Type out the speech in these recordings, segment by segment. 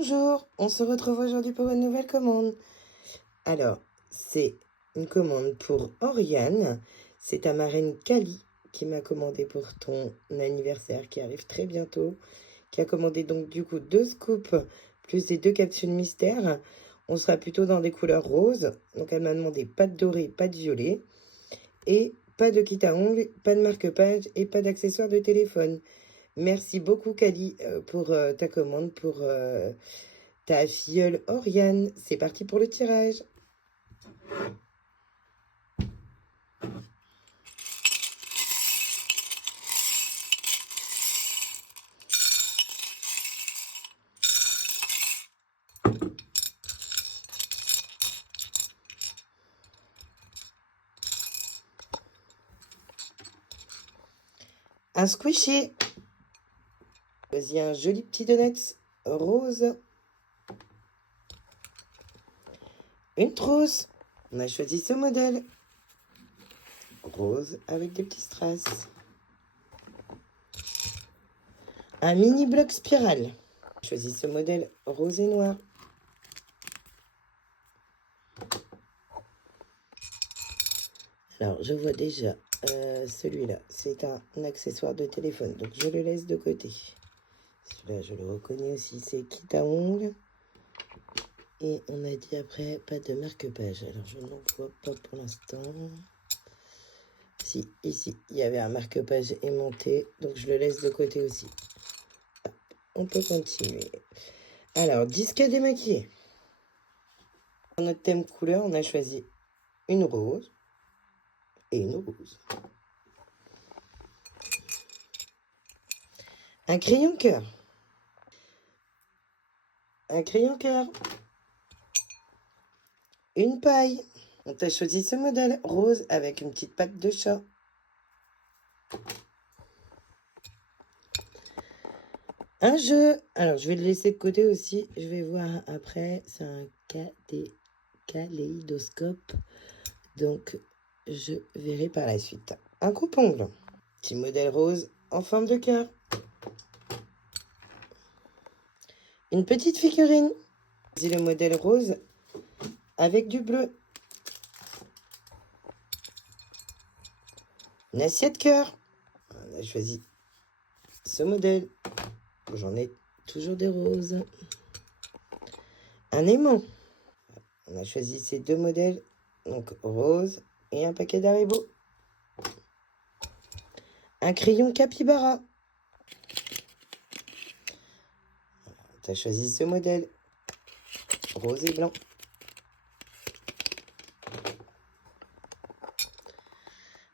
Bonjour, on se retrouve aujourd'hui pour une nouvelle commande. Alors, c'est une commande pour Oriane. C'est ta marraine Kali qui m'a commandé pour ton anniversaire qui arrive très bientôt. Qui a commandé donc du coup 2 scoops plus des 2 capsules mystères. On sera plutôt dans des couleurs roses. Donc elle m'a demandé pas de doré, pas de violet. Et pas de kit à ongles, pas de marque-page et pas d'accessoires de téléphone. Merci beaucoup Kali pour ta commande pour ta filleule Oriane. C'est parti pour le tirage. Un squishy. Voici un joli petit donut rose. Une trousse. On a choisi ce modèle. Rose avec des petits strass. Un mini bloc spirale. On a choisi ce modèle rose et noir. Alors, je vois déjà celui-là. C'est un accessoire de téléphone. Donc, je le laisse de côté. Celui-là, je le reconnais aussi. C'est kit à ongles. Et on a dit après, pas de marque-page. Alors, je n'en vois pas pour l'instant. Si, ici, il y avait un marque-page aimanté. Donc, je le laisse de côté aussi. Hop, on peut continuer. Alors, disque démaquillé. Dans notre thème couleur, on a choisi une rose et une rose. Un crayon cœur. Un crayon cœur. Une paille. On t'a choisi ce modèle rose avec une petite patte de chat. Un jeu. Alors, je vais le laisser de côté aussi. Je vais voir après. C'est un kaléidoscope. Donc, je verrai par la suite. Un coupe-ongle. Petit modèle rose en forme de cœur. Une petite figurine. C'est le modèle rose avec du bleu. Une assiette cœur. On a choisi ce modèle. J'en ai toujours des roses. Un aimant. On a choisi ces 2 modèles. Donc rose et un paquet d'Haribo. Un crayon capybara. Tu as choisi ce modèle. Rose et blanc.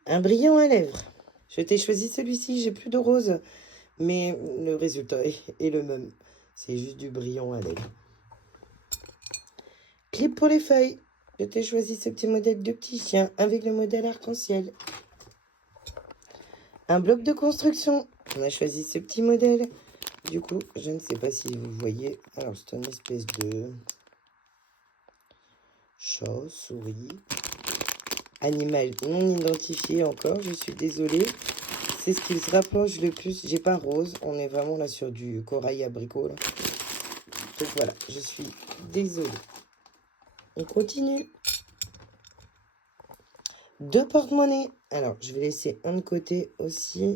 Un brillant à lèvres. Je t'ai choisi celui-ci. J'ai plus de rose. Mais le résultat est le même. C'est juste du brillant à lèvres. Clip pour les feuilles. Je t'ai choisi ce petit modèle de petit chien avec le modèle arc-en-ciel. Un bloc de construction. On a choisi ce petit modèle. Du coup, je ne sais pas si vous voyez. Alors, c'est une espèce de chat, souris. Animal non identifié encore. Je suis désolée. C'est ce qui se rapproche le plus. J'ai pas rose. On est vraiment là sur du corail abricot. Là. Donc voilà, je suis désolée. On continue. 2 porte-monnaies. Alors, je vais laisser un de côté aussi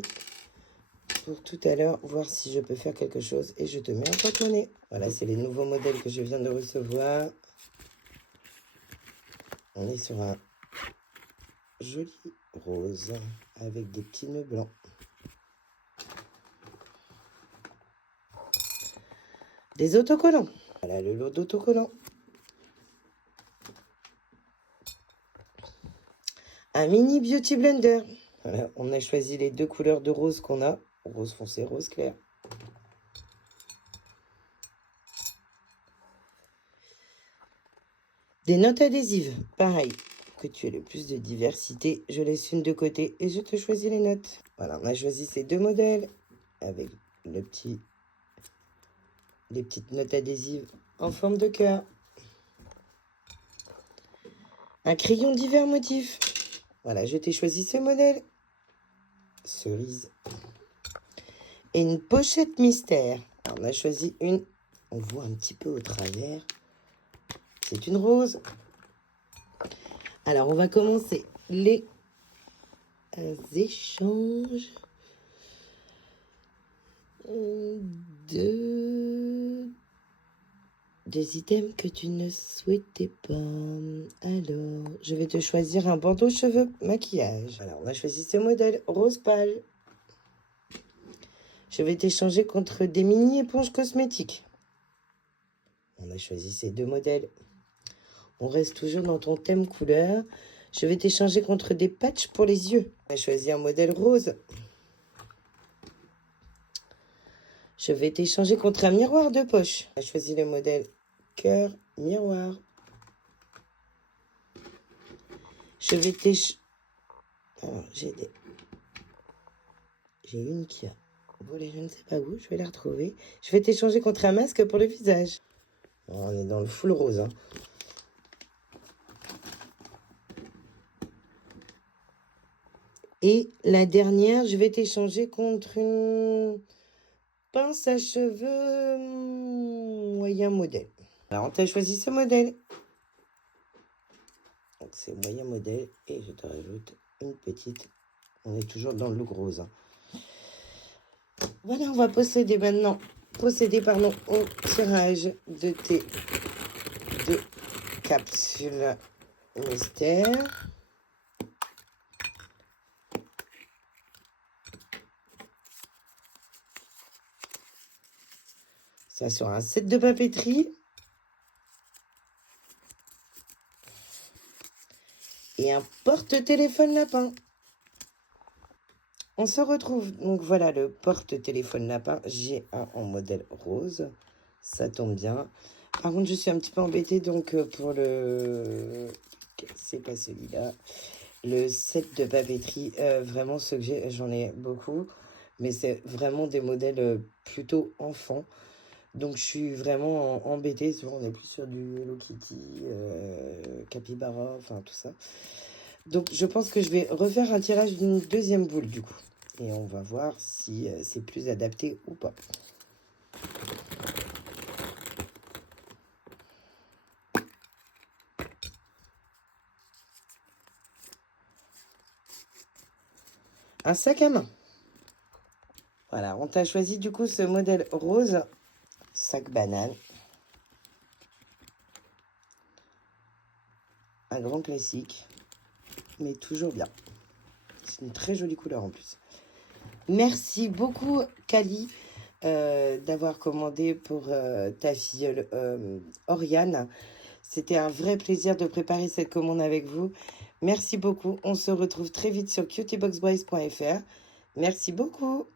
pour tout à l'heure, voir si je peux faire quelque chose. Et je te mets un porte-monnaie. Voilà, c'est les nouveaux modèles que je viens de recevoir. On est sur un joli rose avec des petits nœuds blancs. Des autocollants. Voilà le lot d'autocollants. Un mini beauty blender. Voilà, on a choisi les 2 couleurs de rose qu'on a. Rose foncé, rose clair. Des notes adhésives. Pareil, que tu aies le plus de diversité. Je laisse une de côté et je te choisis les notes. Voilà, on a choisi ces 2 modèles avec les petites notes adhésives en forme de cœur. Un crayon divers motifs. Voilà, je t'ai choisi ce modèle. Cerise. Et une pochette mystère. Alors, on a choisi une on voit un petit peu au travers. C'est une rose. Alors, on va commencer les échanges des items que tu ne souhaitais pas. Alors, je vais te choisir un bandeau cheveux maquillage. Alors, on a choisi ce modèle rose pâle. Je vais t'échanger contre des mini éponges cosmétiques. On a choisi ces deux modèles. On reste toujours dans ton thème couleur. Je vais t'échanger contre des patchs pour les yeux. On a choisi un modèle rose. Je vais t'échanger contre un miroir de poche. On a choisi le modèle cœur miroir. Je vais t'échanger... Alors, j'ai une qui a volé, je ne sais pas où. Je vais la retrouver. Je vais t'échanger contre un masque pour le visage. On est dans le full rose. Hein. Et la dernière, je vais t'échanger contre une pince à cheveux moyen modèle. Alors, on t'a choisi ce modèle. Donc, c'est moyen modèle. Et je te rajoute une petite. On est toujours dans le look rose. Hein. Voilà, on va procéder maintenant. Au tirage de tes deux capsules mystère. Ça sur un set de papeterie. Et un porte-téléphone lapin. On se retrouve. Donc voilà le porte-téléphone lapin. J'ai un en modèle rose. Ça tombe bien. Par contre, je suis un petit peu embêtée. Donc pour le... C'est pas celui-là. Le set de papeterie. Vraiment, ceux que j'ai, j'en ai beaucoup. Mais c'est vraiment des modèles plutôt enfants. Donc je suis vraiment embêtée. Souvent, on est plus sur du Hello Kitty, Capybara, enfin tout ça. Donc je pense que je vais refaire un tirage d'une deuxième boule du coup. Et on va voir si c'est plus adapté ou pas. Un sac à main. Voilà, on t'a choisi du coup ce modèle rose. Sac banane. Un grand classique. Mais toujours bien. C'est une très jolie couleur en plus. Merci beaucoup Kali d'avoir commandé pour ta filleule Oriane. C'était un vrai plaisir de préparer cette commande avec vous. Merci beaucoup. On se retrouve très vite sur cutieboxboys.fr. Merci beaucoup.